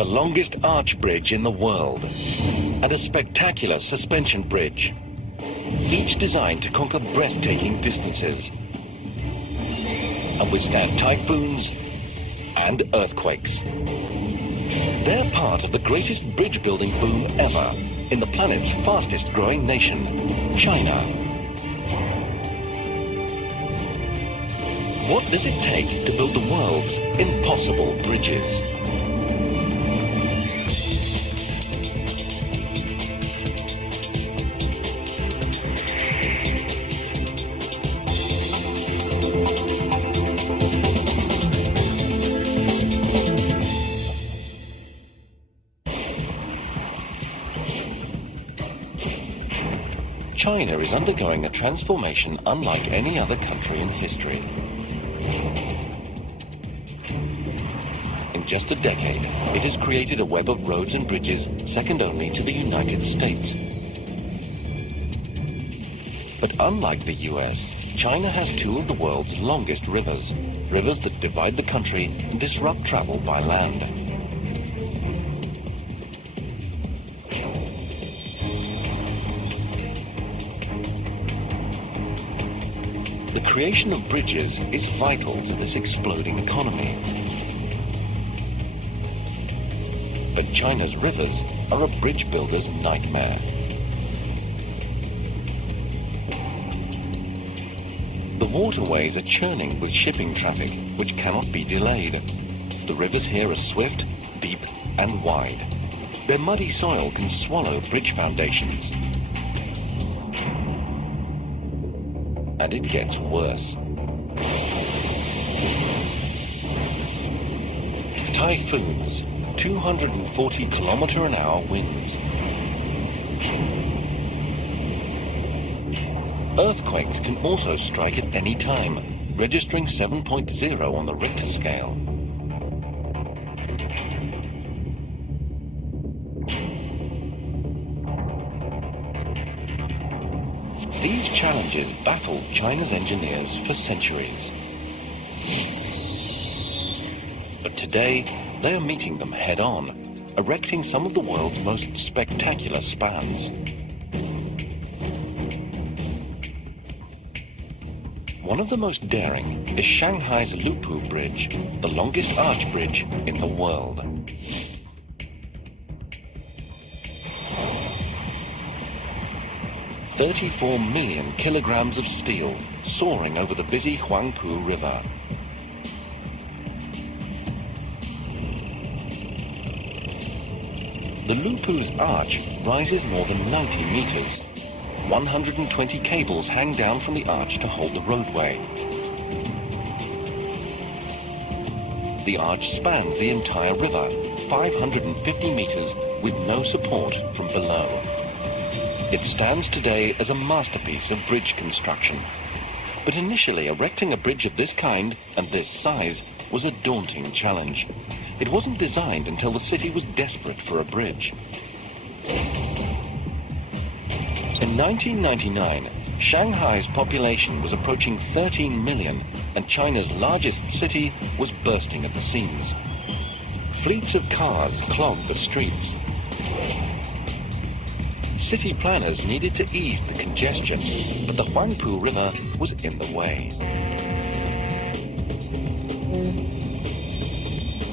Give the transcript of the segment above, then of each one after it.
the longest arch bridge in the world, and a spectacular suspension bridge, each designed to conquer breathtaking distances and withstand typhoons and earthquakes. They're part of the greatest bridge building boom ever in the planet's fastest growing nation, China. What does it take to build the world's impossible bridges? China is undergoing a transformation unlike any other country in history. In just a decade, it has created a web of roads and bridges second only to the United States. But unlike the US, China has two of the world's longest rivers, rivers that divide the country and disrupt travel by land. The creation of bridges is vital to this exploding economy. But China's rivers are a bridge builder's nightmare. The waterways are churning with shipping traffic, which cannot be delayed. The rivers here are swift, deep, and wide. Their muddy soil can swallow bridge foundations. And it gets worse. Typhoons, 240 km/h winds. Earthquakes can also strike at any time, registering 7.0 on the Richter scale. These challenges baffled China's engineers for centuries. But today, they are meeting them head-on, erecting some of the world's most spectacular spans. One of the most daring is Shanghai's Lupu Bridge, the longest arch bridge in the world. "34 million kilograms of steel soaring over the busy Huangpu River. The Lupu's arch rises more than 90 meters. 120 cables hang down from the arch to hold the roadway. The arch spans the entire river, 550 meters, with no support from below. It stands today as a masterpiece of bridge construction. But initially, erecting a bridge of this kind and this size was a daunting challenge. It wasn't designed until the city was desperate for a bridge. In 1999, Shanghai's population was approaching 13 million, and China's largest city was bursting at the seams. Fleets of cars clogged the streets. City planners needed to ease the congestion, but the Huangpu River was in the way.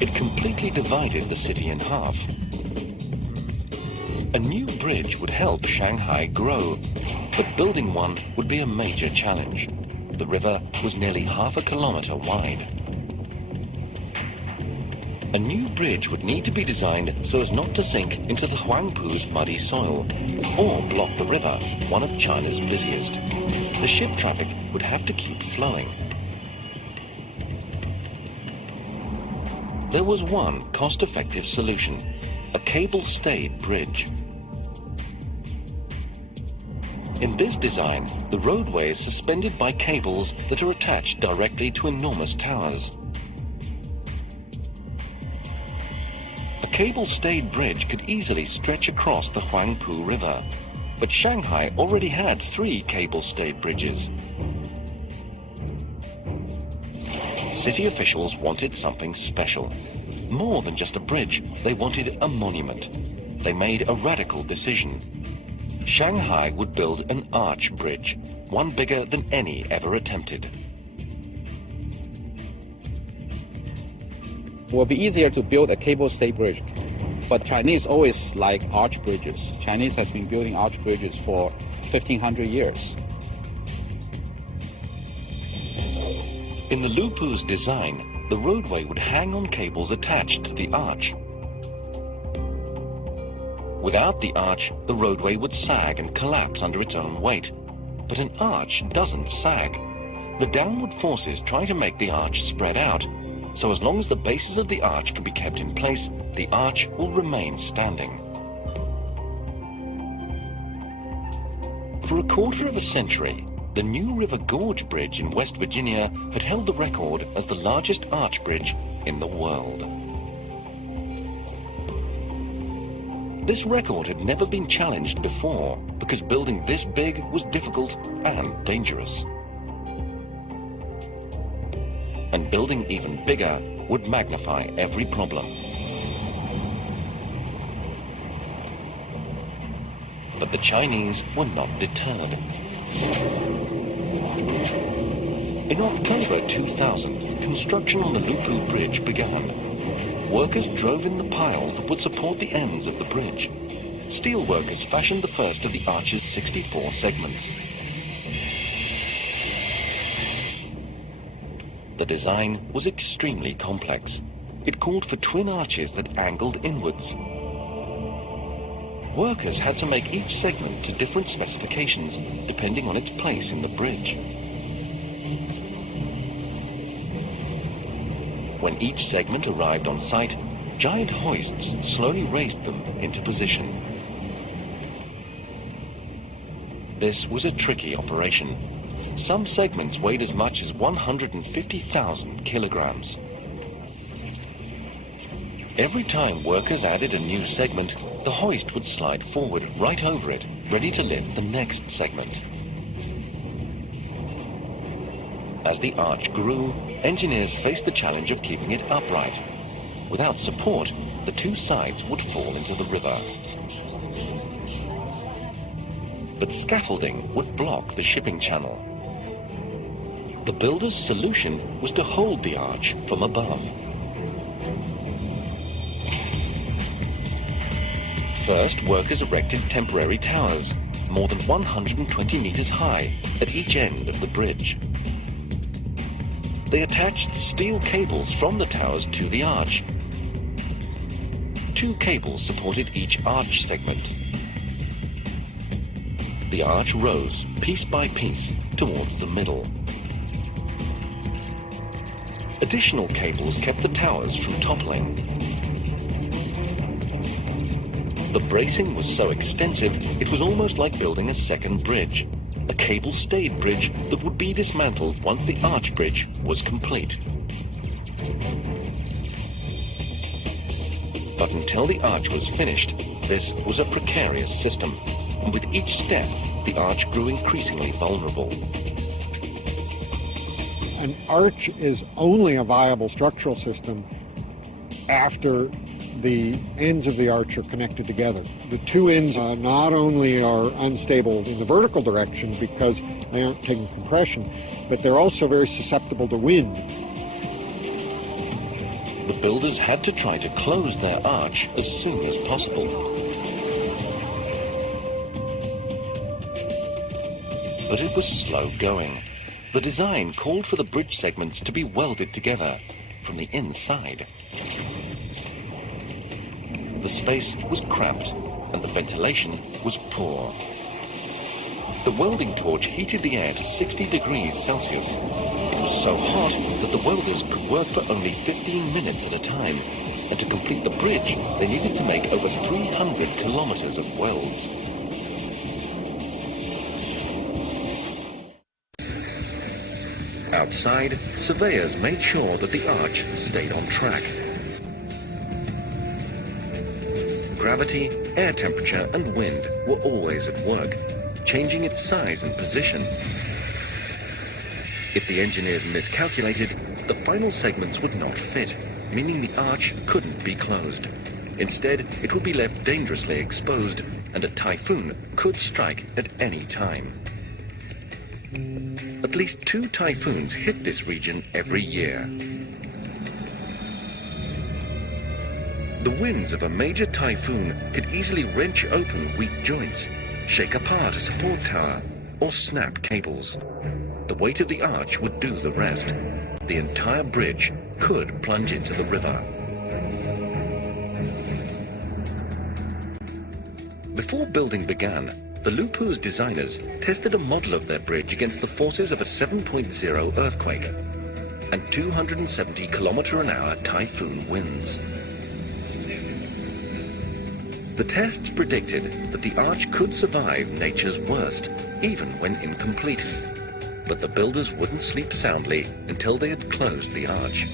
It completely divided the city in half. A new bridge would help Shanghai grow, but building one would be a major challenge. The river was nearly half a kilometer wide. A new bridge would need to be designed so as not to sink into the Huangpu's muddy soil, or block the river, one of China's busiest. The ship traffic would have to keep flowing. There was one cost-effective solution, a cable-stayed bridge. In this design, the roadway is suspended by cables that are attached directly to enormous towers. A cable-stayed bridge could easily stretch across the Huangpu River, but Shanghai already had 3 cable-stayed bridges. City officials wanted something special. More than just a bridge, they wanted a monument. They made a radical decision. Shanghai would build an arch bridge, one bigger than any ever attempted. It will be easier to build a cable-stayed bridge, but Chinese always like arch bridges. Chinese has been building arch bridges for 1,500 years. In the Lupu's design, the roadway would hang on cables attached to the arch. Without the arch, the roadway would sag and collapse under its own weight. But an arch doesn't sag. The downward forces try to make the arch spread out, so as long as the bases of the arch can be kept in place, the arch will remain standing. For a quarter of a century, the New River Gorge Bridge in West Virginia had held the record as the largest arch bridge in the world. This record had never been challenged before because building this big was difficult and dangerous. And building even bigger would magnify every problem. But the Chinese were not deterred. In October 2000, construction on the Lupu Bridge began. Workers drove in the piles that would support the ends of the bridge. Steel workers fashioned the first of the arch's 64 segments. The design was extremely complex. It called for twin arches that angled inwards. Workers had to make each segment to different specifications, depending on its place in the bridge. When each segment arrived on site, giant hoists slowly raised them into position. This was a tricky operation. Some segments weighed as much as 150,000 kilograms. Every time workers added a new segment, the hoist would slide forward right over it, ready to lift the next segment. As the arch grew, engineers faced the challenge of keeping it upright. Without support, the two sides would fall into the river. But scaffolding would block the shipping channel. The builder's solution was to hold the arch from above. First, workers erected temporary towers, more than 120 meters high, at each end of the bridge. They attached steel cables from the towers to the arch. 2 cables supported each arch segment. The arch rose, piece by piece, towards the middle. Additional cables kept the towers from toppling. The bracing was so extensive, it was almost like building a second bridge. A cable-stayed bridge that would be dismantled once the arch bridge was complete. But until the arch was finished, this was a precarious system, and with each step, the arch grew increasingly vulnerable. An arch is only a viable structural system after the ends of the arch are connected together. The two ends not only are unstable in the vertical direction because they aren't taking compression, but they're also very susceptible to wind. The builders had to try to close their arch as soon as possible. But it was slow going. The design called for the bridge segments to be welded together from the inside. The space was cramped and the ventilation was poor. The welding torch heated the air to 60 degrees Celsius. It was so hot that the welders could work for only 15 minutes at a time. And to complete the bridge, they needed to make over 300 kilometers of welds. Outside, surveyors made sure that the arch stayed on track. Gravity, air temperature, and wind were always at work, changing its size and position. If the engineers miscalculated, the final segments would not fit, meaning the arch couldn't be closed. Instead, it would be left dangerously exposed, and a typhoon could strike at any time. At least 2 typhoons hit this region every year. The winds of a major typhoon could easily wrench open weak joints, shake apart a support tower, or snap cables. The weight of the arch would do the rest. The entire bridge could plunge into the river. Before building began, the Lupu's designers tested a model of their bridge against the forces of a 7.0 earthquake and 270 km/h typhoon winds. The tests predicted that the arch could survive nature's worst, even when incomplete. But the builders wouldn't sleep soundly until they had closed the arch.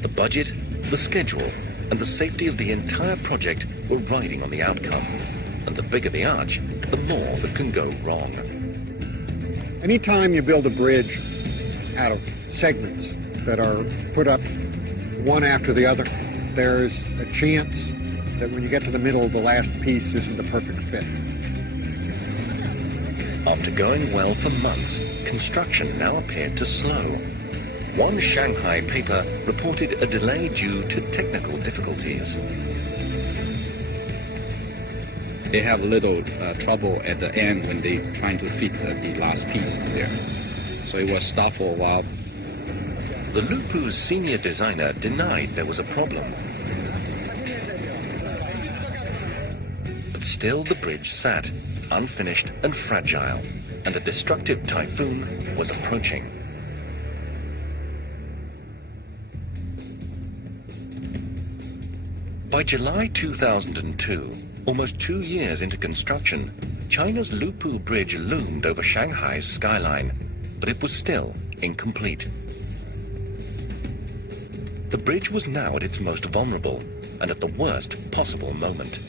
The budget, the schedule, and the safety of the entire project were riding on the outcome. And the bigger the arch, the more that can go wrong. Anytime you build a bridge out of segments that are put up one after the other, there's a chance that when you get to the middle, the last piece isn't the perfect fit. After going well for months, construction now appeared to slow. One Shanghai paper reported a delay due to technical difficulties. They have a little trouble at the end when they trying to fit the last piece there. So it was stopped for a while. The Lupu's senior designer denied there was a problem. But still the bridge sat, unfinished and fragile, and a destructive typhoon was approaching. By July 2002, almost 2 years into construction, China's Lupu Bridge loomed over Shanghai's skyline, but it was still incomplete. The bridge was now at its most vulnerable and at the worst possible moment.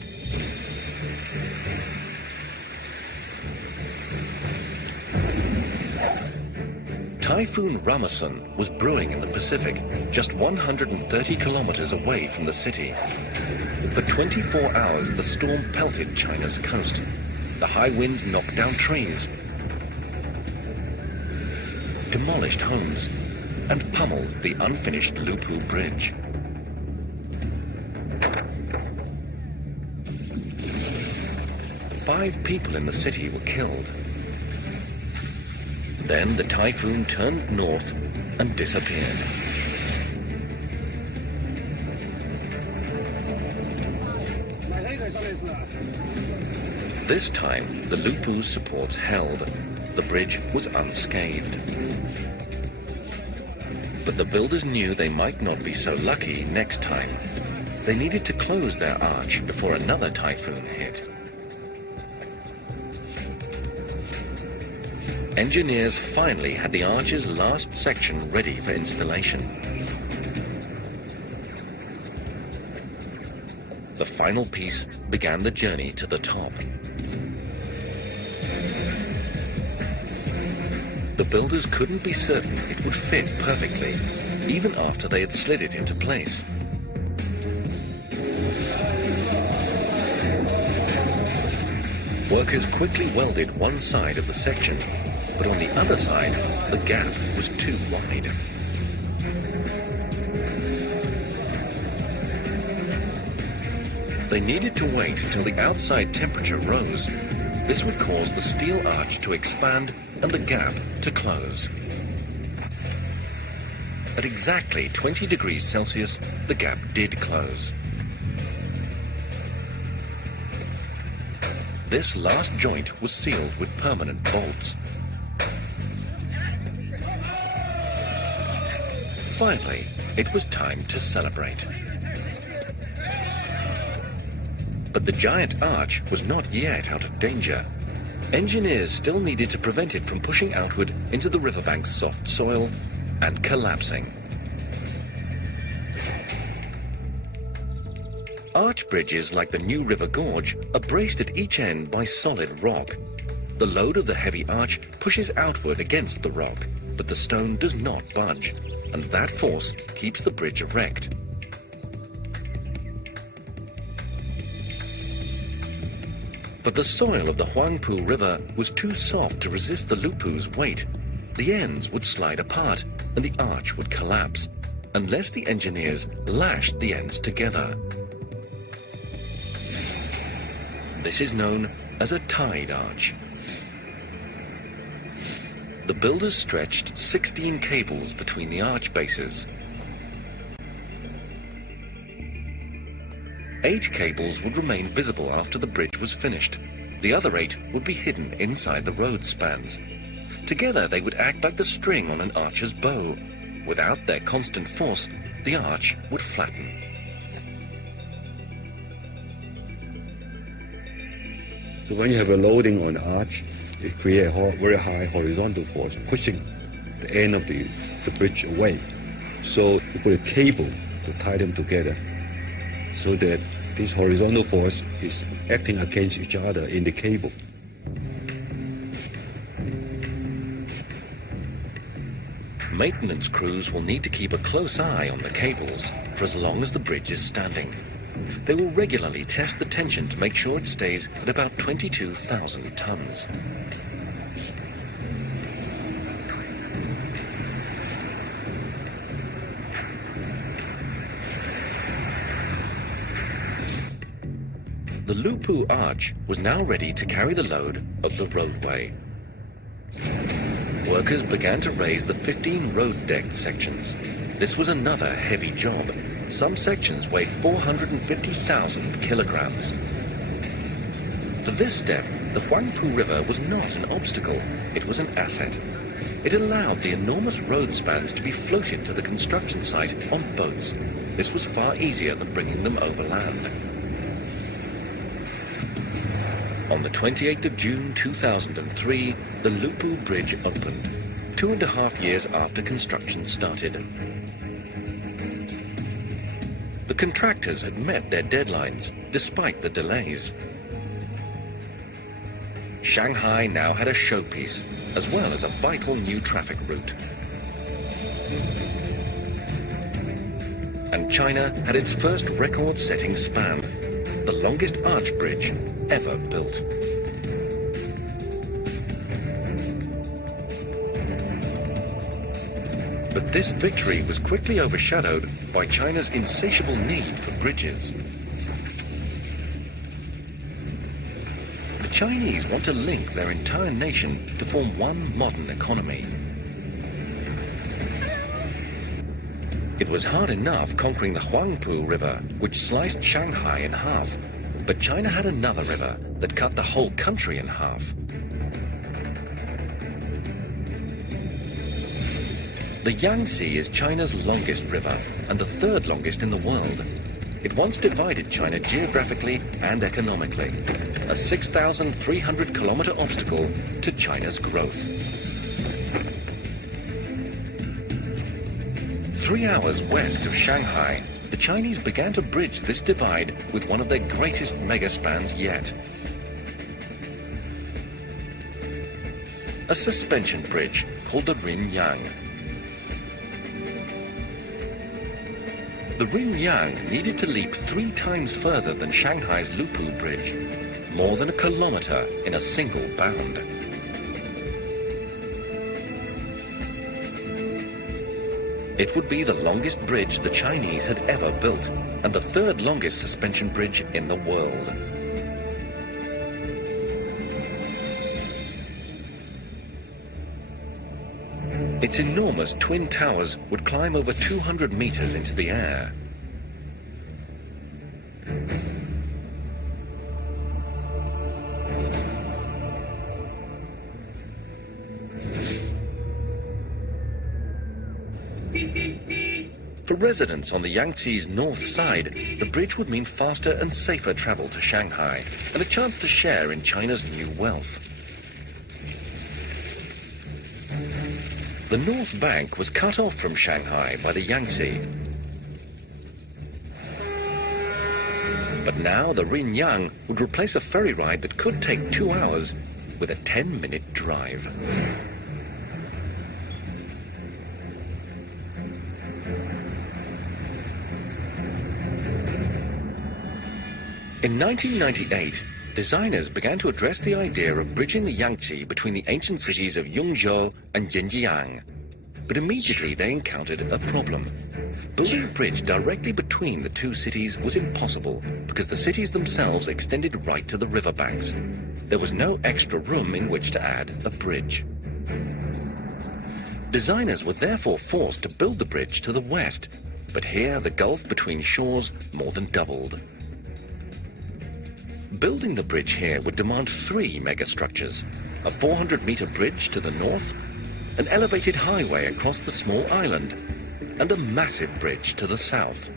Typhoon Ramasun was brewing in the Pacific, just 130 kilometers away from the city. For 24 hours, the storm pelted China's coast. The high winds knocked down trees, demolished homes, and pummeled the unfinished Lupu Bridge. Five people in the city were killed. Then the typhoon turned north and disappeared. This time, the Lupu supports held. The bridge was unscathed. But the builders knew they might not be so lucky next time. They needed to close their arch before another typhoon hit. Engineers finally had the arch's last section ready for installation. The final piece began the journey to the top. The builders couldn't be certain it would fit perfectly, even after they had slid it into place. Workers quickly welded one side of the section, but on the other side, the gap was too wide. They needed to wait until the outside temperature rose. This would cause the steel arch to expand and the gap to close. At exactly 20 degrees Celsius, the gap did close. This last joint was sealed with permanent bolts. Finally, it was time to celebrate. But the giant arch was not yet out of danger. Engineers still needed to prevent it from pushing outward into the riverbank's soft soil and collapsing. Arch bridges like the New River Gorge are braced at each end by solid rock. The load of the heavy arch pushes outward against the rock, but the stone does not budge. and that force keeps the bridge erect. But the soil of the Huangpu River was too soft to resist the Lupu's weight. The ends would slide apart and the arch would collapse, unless the engineers lashed the ends together. This is known as a tide arch. The builders stretched 16 cables between the arch bases. 8 cables would remain visible after the bridge was finished. The other 8 would be hidden inside the road spans. Together they would act like the string on an archer's bow. Without their constant force, the arch would flatten. So when you have a loading on the arch, it creates a very high horizontal force, pushing the end of the bridge away. So you put a cable to tie them together so that this horizontal force is acting against each other in the cable. Maintenance crews will need to keep a close eye on the cables for as long as the bridge is standing. They will regularly test the tension to make sure it stays at about 22,000 tons. The Lupu Arch was now ready to carry the load of the roadway. Workers began to raise the 15 road deck sections. This was another heavy job. Some sections weighed 450,000 kilograms. For this step, the Huangpu River was not an obstacle, it was an asset. It allowed the enormous road spans to be floated to the construction site on boats. This was far easier than bringing them overland. On the 28th of June 2003, the Lupu Bridge opened, 2.5 years after construction started. The contractors had met their deadlines, despite the delays. Shanghai now had a showpiece, as well as a vital new traffic route. And China had its first record-setting span, the longest arch bridge ever built. But this victory was quickly overshadowed by China's insatiable need for bridges. The Chinese want to link their entire nation to form one modern economy. It was hard enough conquering the Huangpu River, which sliced Shanghai in half, but China had another river that cut the whole country in half. The Yangtze is China's longest river and the third longest in the world. It once divided China geographically and economically, a 6,300-kilometer obstacle to China's growth. 3 hours west of Shanghai, the Chinese began to bridge this divide with one of their greatest megaspans yet. A suspension bridge called the Rin-Yang. The Rin-Yang needed to leap 3 times further than Shanghai's Lupu Bridge, more than a kilometer in a single bound. It would be the longest bridge the Chinese had ever built, and the third longest suspension bridge in the world. Its enormous twin towers would climb over 200 meters into the air. For residents on the Yangtze's north side, the bridge would mean faster and safer travel to Shanghai and a chance to share in China's new wealth. The North Bank was cut off from Shanghai by the Yangtze. But now the Rin-Yang would replace a ferry ride that could take 2 hours with a 10-minute drive. In 1998, designers began to address the idea of bridging the Yangtze between the ancient cities of Yungzhou and Jinjiang. But immediately they encountered a problem. Building a bridge directly between the two cities was impossible because the cities themselves extended right to the riverbanks. There was no extra room in which to add a bridge. Designers were therefore forced to build the bridge to the west, but here the gulf between shores more than doubled. Building the bridge here would demand 3 megastructures: a 400-meter bridge to the north, an elevated highway across the small island, and a massive bridge to the south.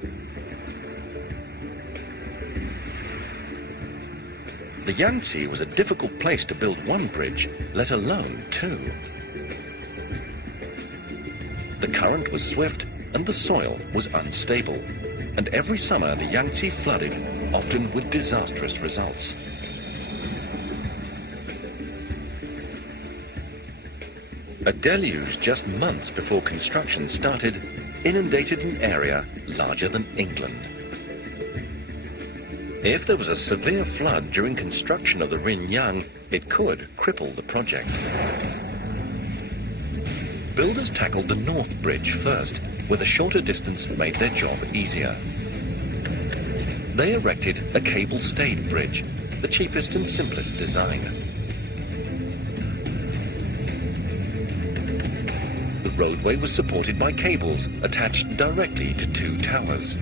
The Yangtze was a difficult place to build one bridge, let alone 2. The current was swift and the soil was unstable, and every summer the Yangtze flooded, often with disastrous results. A deluge just months before construction started inundated an area larger than England. If there was a severe flood during construction of the Rinyang, it could cripple the project. Builders tackled the North Bridge first, where the shorter distance made their job easier. They erected a cable-stayed bridge, the cheapest and simplest design. The roadway was supported by cables attached directly to 2 towers.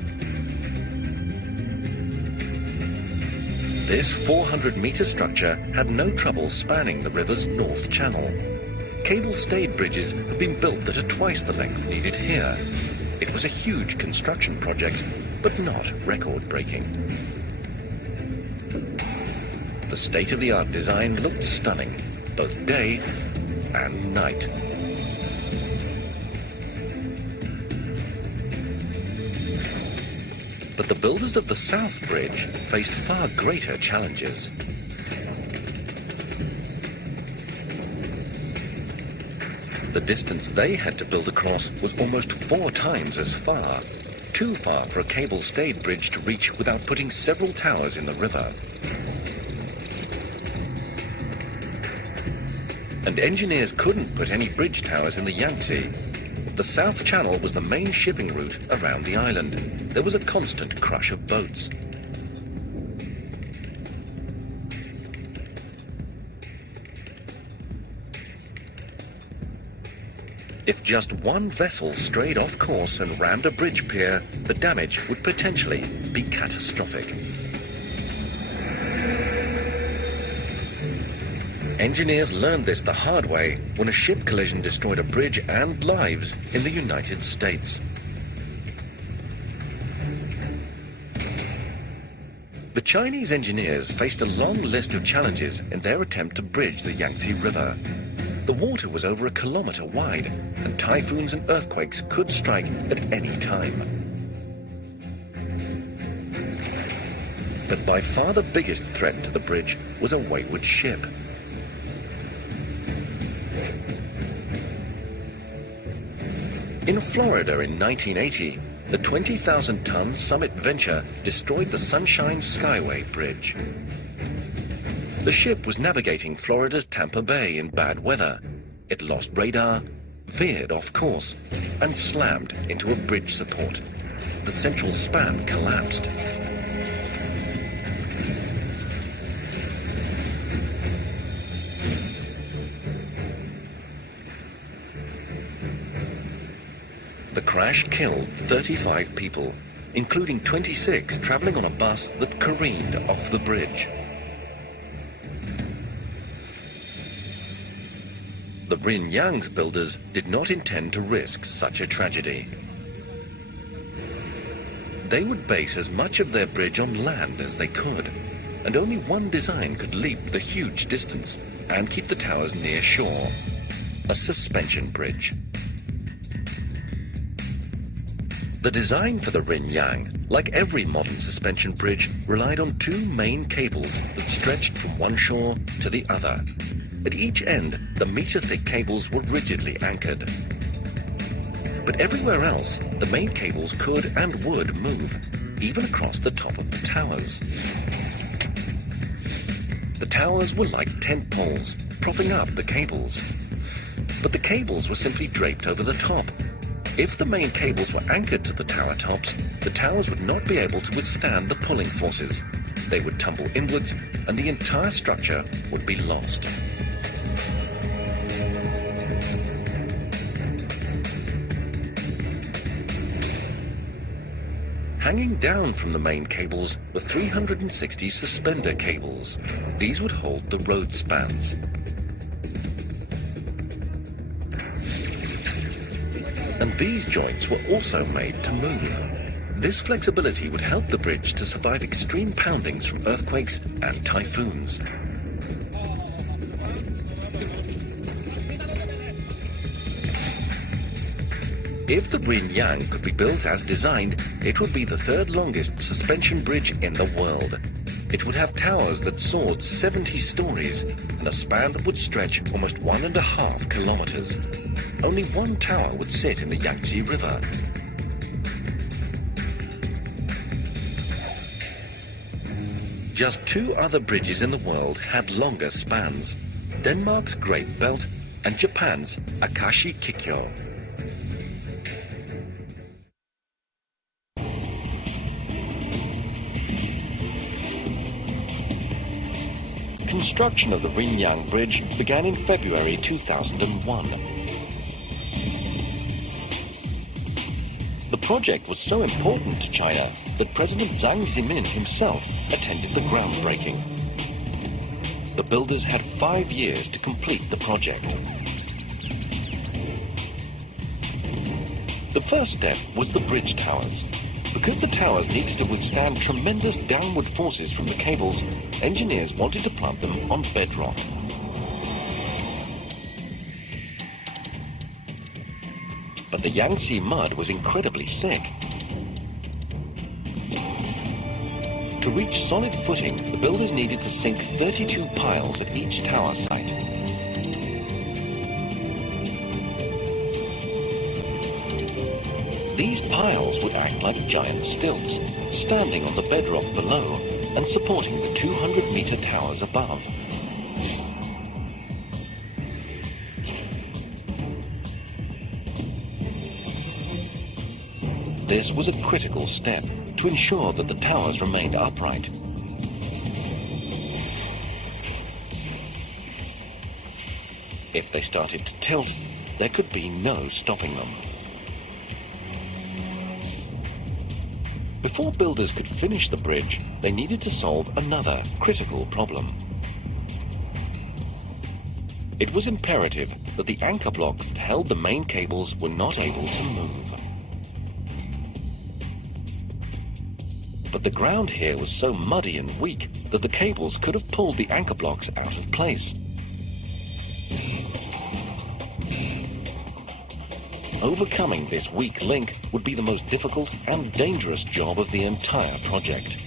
This 400-meter structure had no trouble spanning the river's north channel. Cable-stayed bridges have been built that are twice the length needed here. It was a huge construction project, but not record-breaking. The state-of-the-art design looked stunning, both day and night. But the builders of the South Bridge faced far greater challenges. The distance they had to build across was almost 4 times as far, too far for a cable-stayed bridge to reach without putting several towers in the river. And engineers couldn't put any bridge towers in the Yangtze. The South Channel was the main shipping route around the island. There was a constant crush of boats. If just one vessel strayed off course and rammed a bridge pier, the damage would potentially be catastrophic. Engineers learned this the hard way when a ship collision destroyed a bridge and lives in the United States. The Chinese engineers faced a long list of challenges in their attempt to bridge the Yangtze River. The water was over 1 kilometer wide, and typhoons and earthquakes could strike at any time. But by far the biggest threat to the bridge was a wayward ship. In Florida in 1980, the 20,000-ton Summit Venture destroyed the Sunshine Skyway Bridge. The ship was navigating Florida's Tampa Bay in bad weather. It lost radar, veered off course, and slammed into a bridge support. The central span collapsed. The crash killed 35 people, including 26 traveling on a bus that careened off the bridge. The Rinyang's builders did not intend to risk such a tragedy. They would base as much of their bridge on land as they could, and only one design could leap the huge distance and keep the towers near shore: a suspension bridge. The design for the Rinyang, like every modern suspension bridge, relied on 2 main cables that stretched from one shore to the other. At each end, the meter-thick cables were rigidly anchored. But everywhere else, the main cables could and would move, even across the top of the towers. The towers were like tent poles, propping up the cables. But the cables were simply draped over the top. If the main cables were anchored to the tower tops, the towers would not be able to withstand the pulling forces. They would tumble inwards, and the entire structure would be lost. Hanging down from the main cables were 360 suspender cables. These would hold the road spans. And these joints were also made to move. This flexibility would help the bridge to survive extreme poundings from earthquakes and typhoons. If the Rinyang could be built as designed, it would be the third longest suspension bridge in the world. It would have towers that soared 70 stories and a span that would stretch almost 1.5 kilometers. Only one tower would sit in the Yangtze River. Just two other bridges in the world had longer spans: Denmark's Great Belt and Japan's Akashi Kikyo. Construction of the Rinyang Bridge began in February 2001. The project was so important to China that President Jiang Zemin himself attended the groundbreaking. The builders had 5 years to complete the project. The first step was the bridge towers. Because the towers needed to withstand tremendous downward forces from the cables, engineers wanted to plant them on bedrock. But the Yangtze mud was incredibly thick. To reach solid footing, the builders needed to sink 32 piles at each tower site. These piles would act like giant stilts, standing on the bedrock below and supporting the 200-meter towers above. This was a critical step to ensure that the towers remained upright. If they started to tilt, there could be no stopping them. Before builders could finish the bridge, they needed to solve another critical problem. It was imperative that the anchor blocks that held the main cables were not able to move. But the ground here was so muddy and weak that the cables could have pulled the anchor blocks out of place. Overcoming this weak link would be the most difficult and dangerous job of the entire project.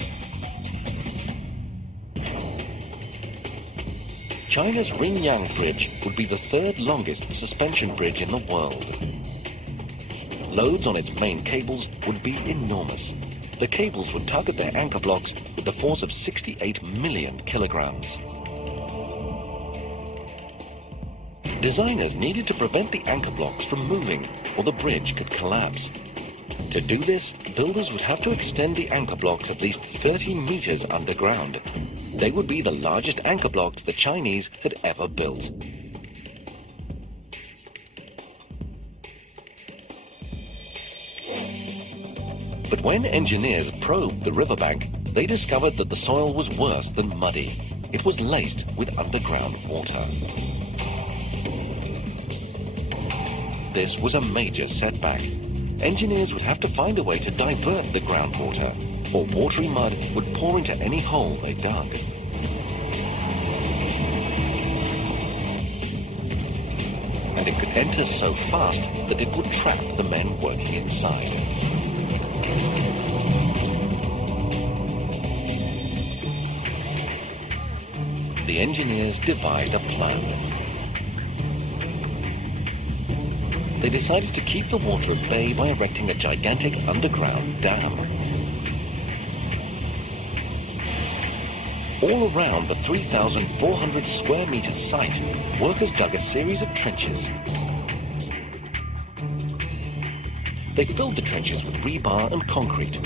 China's Rinyang Bridge would be the third longest suspension bridge in the world. Loads on its main cables would be enormous. The cables would tug at their anchor blocks with the force of 68 million kilograms. Designers needed to prevent the anchor blocks from moving, or the bridge could collapse. To do this, builders would have to extend the anchor blocks at least 30 meters underground. They would be the largest anchor blocks the Chinese had ever built. But when engineers probed the riverbank, they discovered that the soil was worse than muddy. It was laced with underground water. This was a major setback. Engineers would have to find a way to divert the groundwater, or watery mud would pour into any hole they dug. And it could enter so fast that it would trap the men working inside. The engineers devised a plan. They decided to keep the water at bay by erecting a gigantic underground dam. All around the 3,400 square metre site, workers dug a series of trenches. They filled the trenches with rebar and concrete.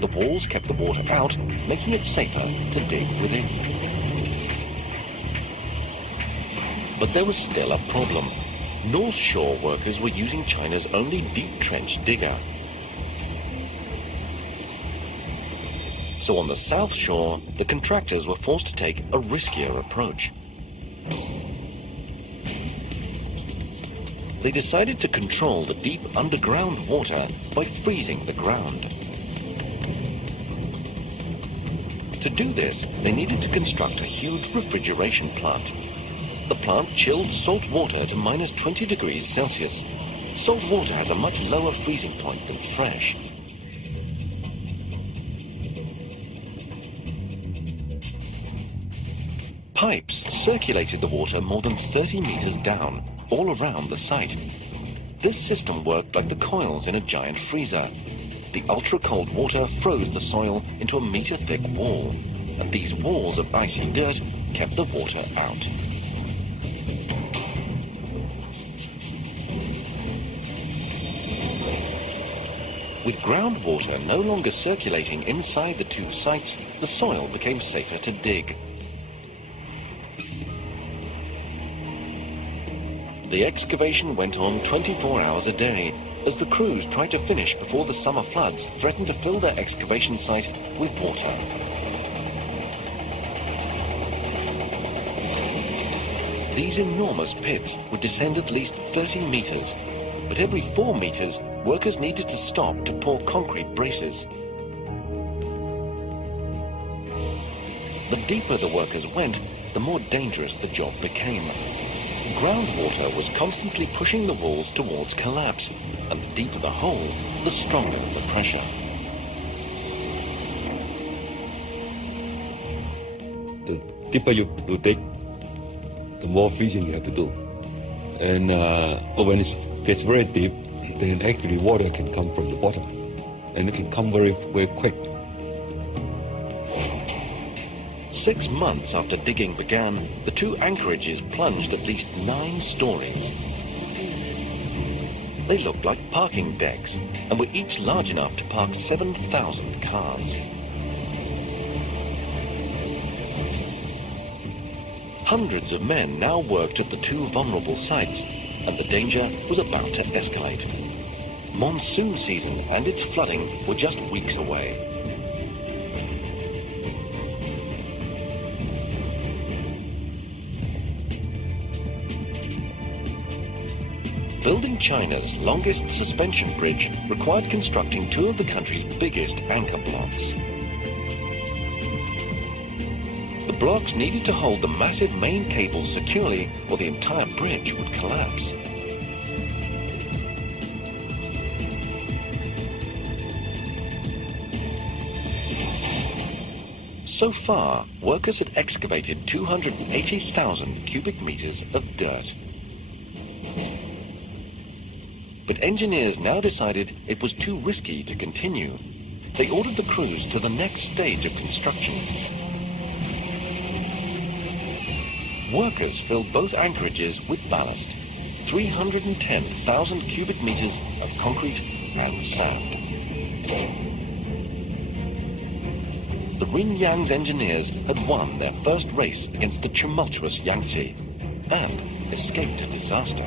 The walls kept the water out, making it safer to dig within. But there was still a problem. North Shore workers were using China's only deep trench digger. So on the South Shore, the contractors were forced to take a riskier approach. They decided to control the deep underground water by freezing the ground. To do this, they needed to construct a huge refrigeration plant. The plant chilled salt water to minus 20 degrees Celsius. Salt water has a much lower freezing point than fresh. Pipes circulated the water more than 30 meters down, all around the site. This system worked like the coils in a giant freezer. The ultra-cold water froze the soil into a meter-thick wall, and these walls of icy dirt kept the water out. With groundwater no longer circulating inside the two sites, the soil became safer to dig. The excavation went on 24 hours a day as the crews tried to finish before the summer floods threatened to fill their excavation site with water. These enormous pits would descend at least 30 meters, but every 4 meters, workers needed to stop to pour concrete braces. The deeper the workers went, the more dangerous the job became. Groundwater was constantly pushing the walls towards collapse, and the deeper the hole, the stronger the pressure. The deeper you dig, the more freezing you have to do. And when it gets very deep, then actually water can come from the bottom, and it can come very, very quick. 6 months after digging began, the two anchorages plunged at least 9 stories. They looked like parking decks and were each large enough to park 7,000 cars. Hundreds of men now worked at the two vulnerable sites, and the danger was about to escalate. Monsoon season and its flooding were just weeks away. Building China's longest suspension bridge required constructing 2 of the country's biggest anchor blocks. The blocks needed to hold the massive main cables securely, or the entire bridge would collapse. So far, workers had excavated 280,000 cubic meters of dirt. But engineers now decided it was too risky to continue. They ordered the crews to the next stage of construction. Workers filled both anchorages with ballast, 310,000 cubic meters of concrete and sand. The Rinyang's engineers had won their first race against the tumultuous Yangtze and escaped disaster.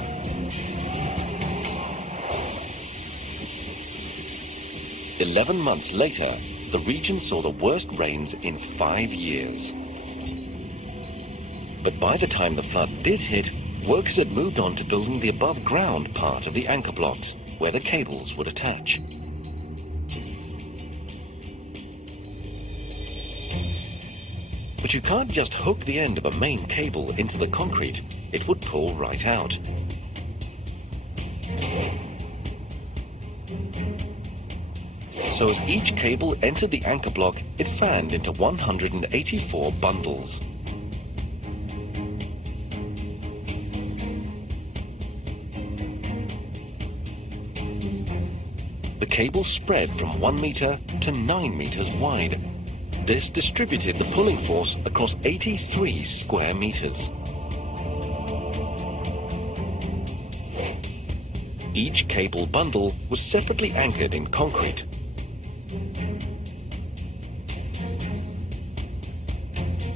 "11 months later, the region saw the worst rains in 5 years. But by the time the flood did hit, workers had moved on to building the above-ground part of the anchor blocks, where the cables would attach. But you can't just hook the end of a main cable into the concrete. It would pull right out. So as each cable entered the anchor block, it fanned into 184 bundles. The cable spread from 1 meter to 9 meters wide. This distributed the pulling force across 83 square meters. Each cable bundle was separately anchored in concrete.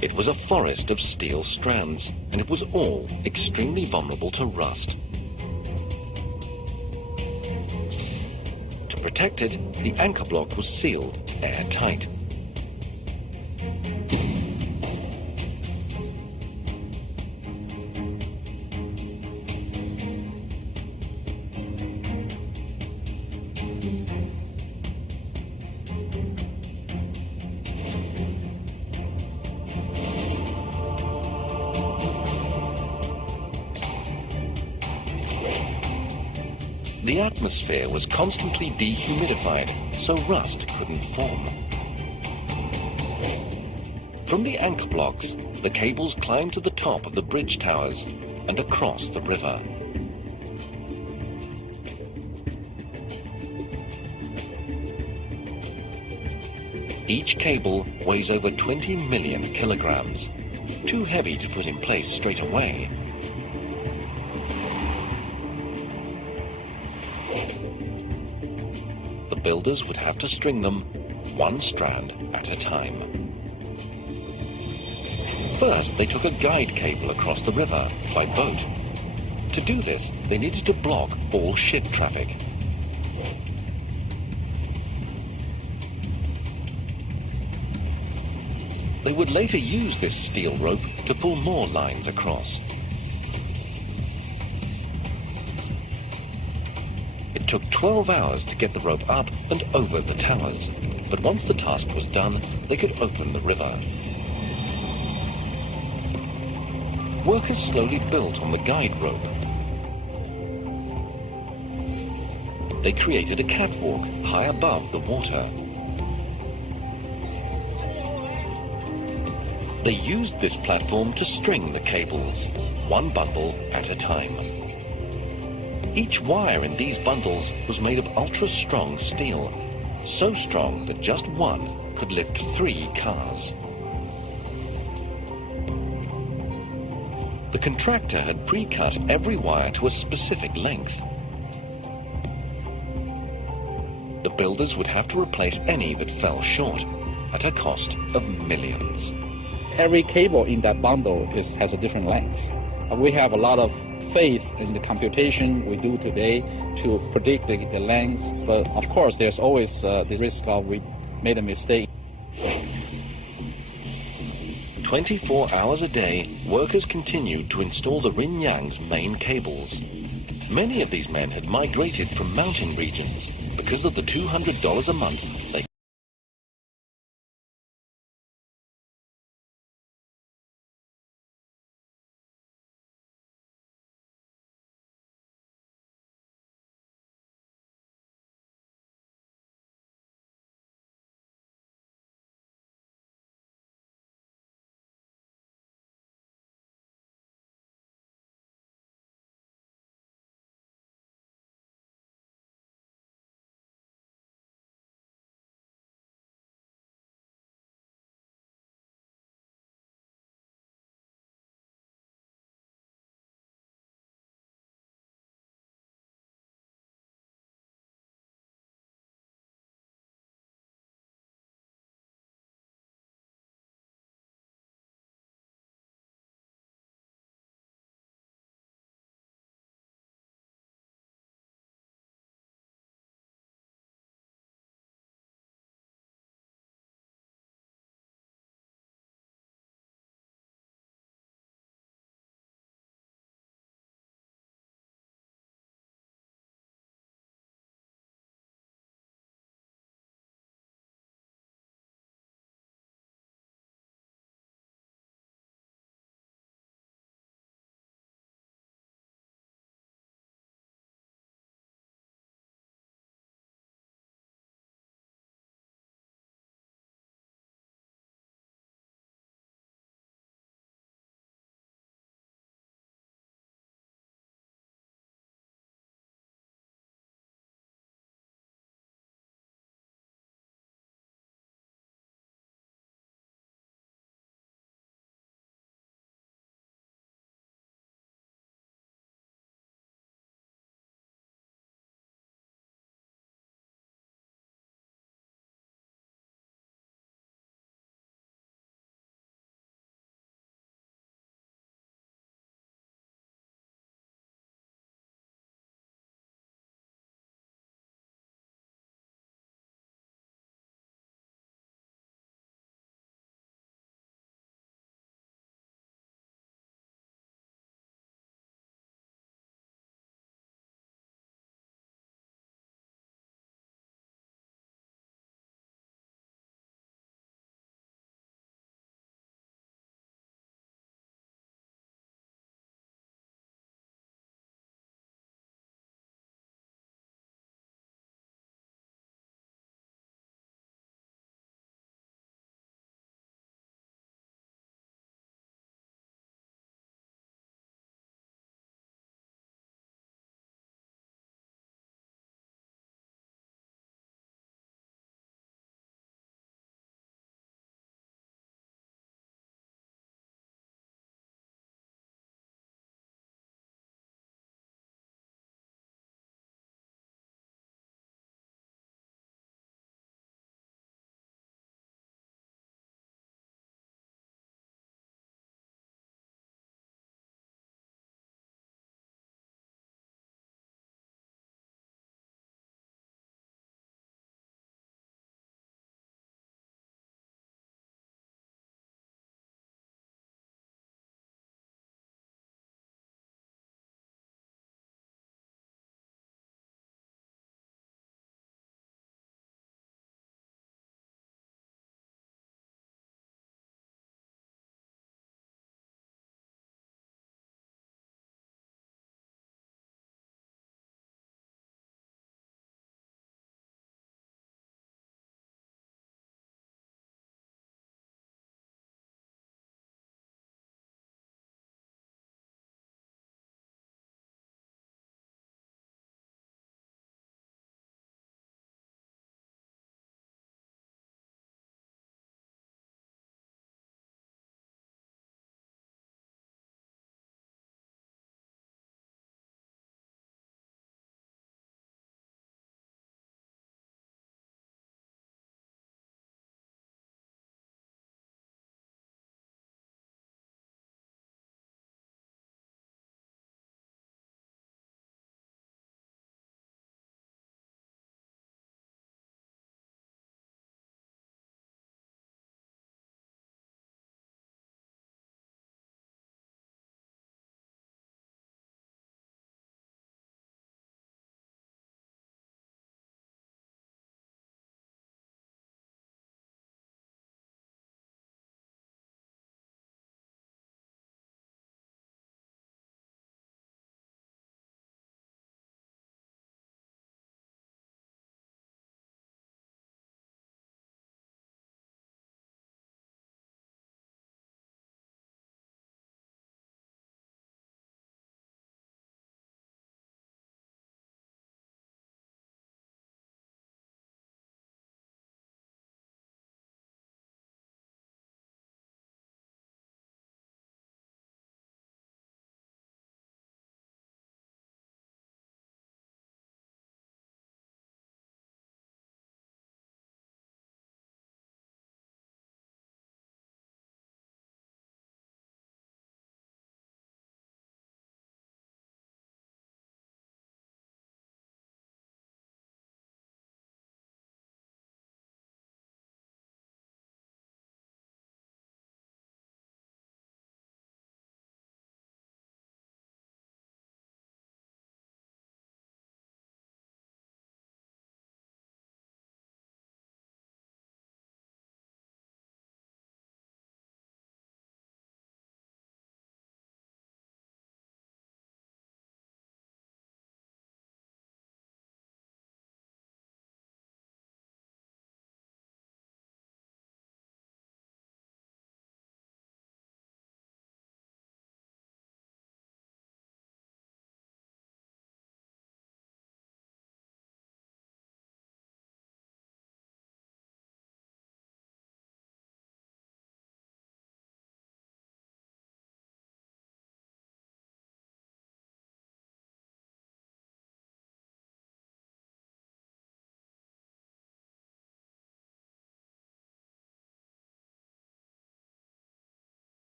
It was a forest of steel strands, and it was all extremely vulnerable to rust. To protect it, the anchor block was sealed airtight. The atmosphere was constantly dehumidified, so rust couldn't form. From the anchor blocks, the cables climbed to the top of the bridge towers and across the river. Each cable weighs over 20 million kilograms, too heavy to put in place straight away. The builders would have to string them one strand at a time. First, they took a guide cable across the river by boat. To do this, they needed to block all ship traffic. They would later use this steel rope to pull more lines across. It took 12 hours to get the rope up and over the towers, but once the task was done, they could open the river. Workers slowly built on the guide rope. They created a catwalk high above the water. They used this platform to string the cables, one bundle at a time. Each wire in these bundles was made of ultra-strong steel, so strong that just one could lift 3 cars. The contractor had pre-cut every wire to a specific length. The builders would have to replace any that fell short, at a cost of millions. Every cable in that bundle has a different length. We have a lot of faith in the computation we do today to predict the length, but of course there's always the risk of we made a mistake. 24 hours a day, workers continued to install the Rinyang's main cables. Many of these men had migrated from mountain regions because of the $200 a month they